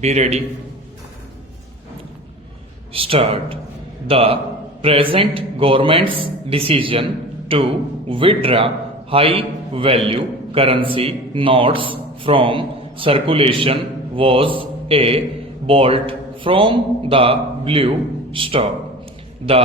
Be ready. Start. The present government's decision to withdraw high value currency notes from circulation was a bolt from the blue. Stop. The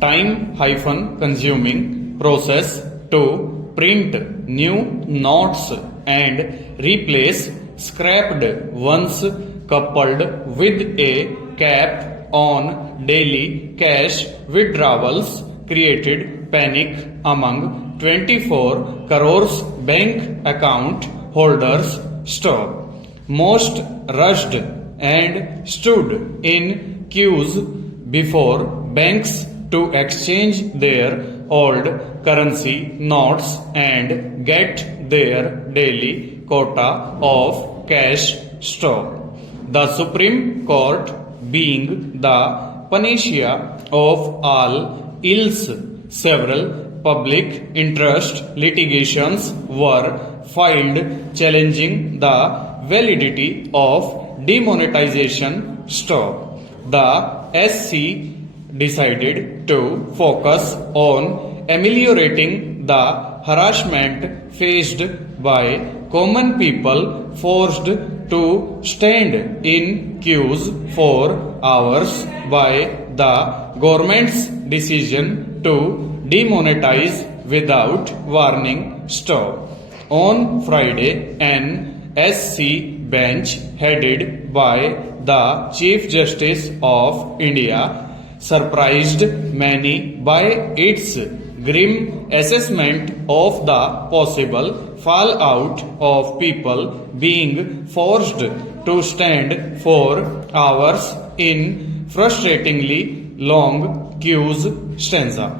time-consuming process to print new notes and replace scrapped ones coupled with a cap on daily cash withdrawals created panic among 24 crores bank account holders. Stop. Most rushed and stood in queues before banks to exchange their old currency notes and get their daily quota of cash. Stop. The Supreme Court, being the panacea of all ills, several public interest litigations were filed challenging the validity of demonetization. Stop. The SC decided to focus on ameliorating the harassment faced by common people forced to stand in queues for hours by the government's decision to demonetize without warning. Stop. On Friday, an SC bench headed by the Chief Justice of India surprised many by its grim assessment of the possible fallout of people being forced to stand for hours in frustratingly long queues. Stanza.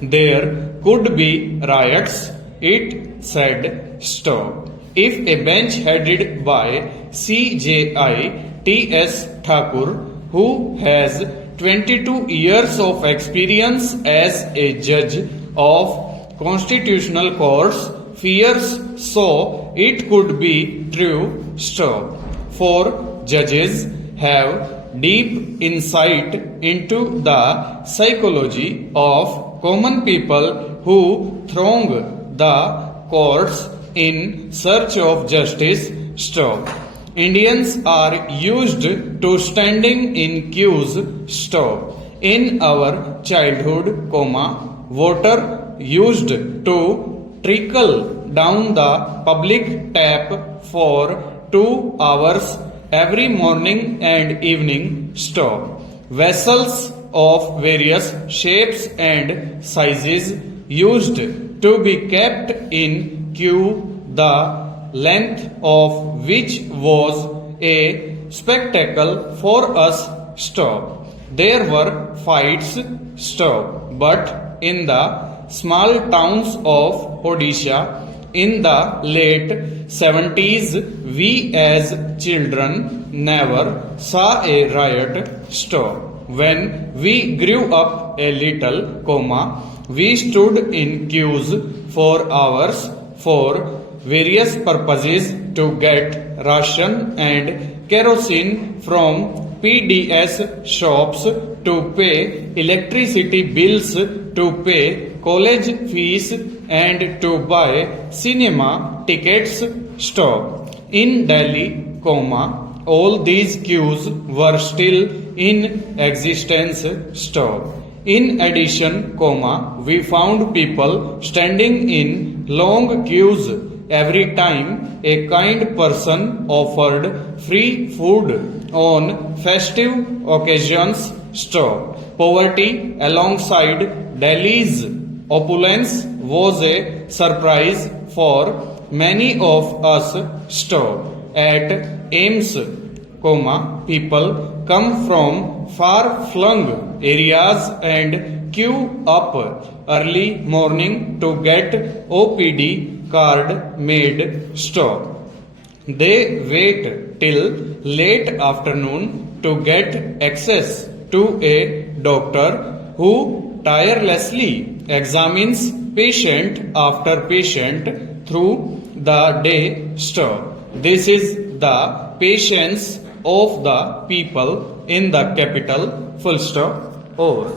There could be riots, it said. Stop. If a bench headed by CJI T.S. Thakur, who has 22 years of experience as a judge of constitutional courts, fears so it could be true. Stop. For judges have deep insight into the psychology of common people who throng the courts in search of justice. Stop. Indians are used to standing in queues. Stop. In our childhood, water used to trickle down the public tap for 2 hours every morning and evening. Stop. Vessels of various shapes and sizes used to be kept in queue, the length of which was a spectacle for us. Stop. There were fights. Stop. But in the small towns of Odisha in the late 70s, we as children never saw a riot. Stop. When we grew up a little, we stood in queues for hours for various purposes, to get ration and kerosene from PDS shops, to pay electricity bills, to pay college fees and to buy cinema tickets. Stop. In Delhi, all these queues were still in existence. Stop. In addition, we found people standing in long queues every time a kind person offered free food on festive occasions. Stop. Poverty alongside Delhi's opulence was a surprise for many of us. Stop. At AIIMS, people come from far-flung areas and queue up early morning to get OPD card made. Stop. They wait till late afternoon to get access to a doctor who tirelessly examines patient after patient through the day. Stop. This is the patient's of the people in the capital, full stop, or